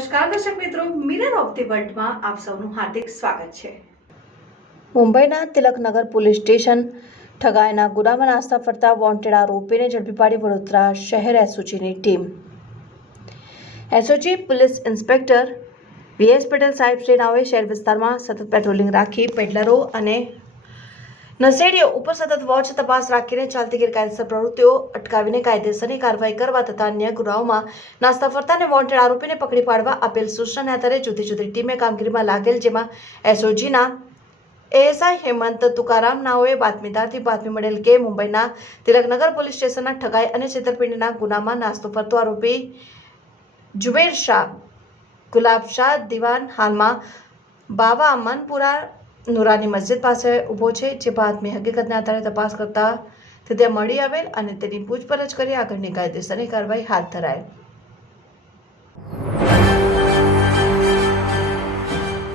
નમસ્કાર દર્શક મિત્રો, મિરર ઓફ ધી વર્લ્ડમાં આપ સૌનું હાર્દિક સ્વાગત છે। મુંબઈના તિલકનગર પોલીસ સ્ટેશન ઠગાઈના ગુનામાં નાસ્તા ફરતા વોન્ટેડ આરોપીને ઝડપી પાડી વડોદરા શહેર એસઓજીની ટીમ। SOG police inspector VS Patel સાહેબ સેનાઓએ શહેર વિસ્તારમાં સતત પેટ્રોલિંગ રાખી પેડલરો અને નશેડીઓ ઉપર સતત વોચ તપાસ રાખીને ચાલતી ગેરકાયદેસર પ્રવૃત્તિઓ અટકાવીને કાયદેસરની કાર્યવાહી કરવા તથા અન્ય ગુનાઓમાં નાસ્તા ફરતા અને વોન્ટેડ આરોપીને પકડી પાડવા આપેલ સૂચનાને આધારે જુદી જુદી ટીમે કામગીરીમાં લાગેલ, જેમાં એસઓજીના એએસઆઈ હેમંત તુકારામ નાઓએ બાતમીદારથી બાતમી મળેલ કે મુંબઈના તિલકનગર પોલીસ સ્ટેશનના ઠગાઈ અને છેતરપિંડીના ગુનામાં નાસ્તો ફરતો આરોપી જુબેર શાહ ગુલાબ શાહ દિવાન હાલમાં બાવા અમનપુરા નુરાની મસ્જિદ પાસે ઊભો છે, જે બાતમી હકીકતને આધારે તપાસ કરતા તે મળી આવેલ અને તેની પૂછપરછ કરી આગળની કાયદેસરની કાર્યવાહી હાથ ધરાયેલ।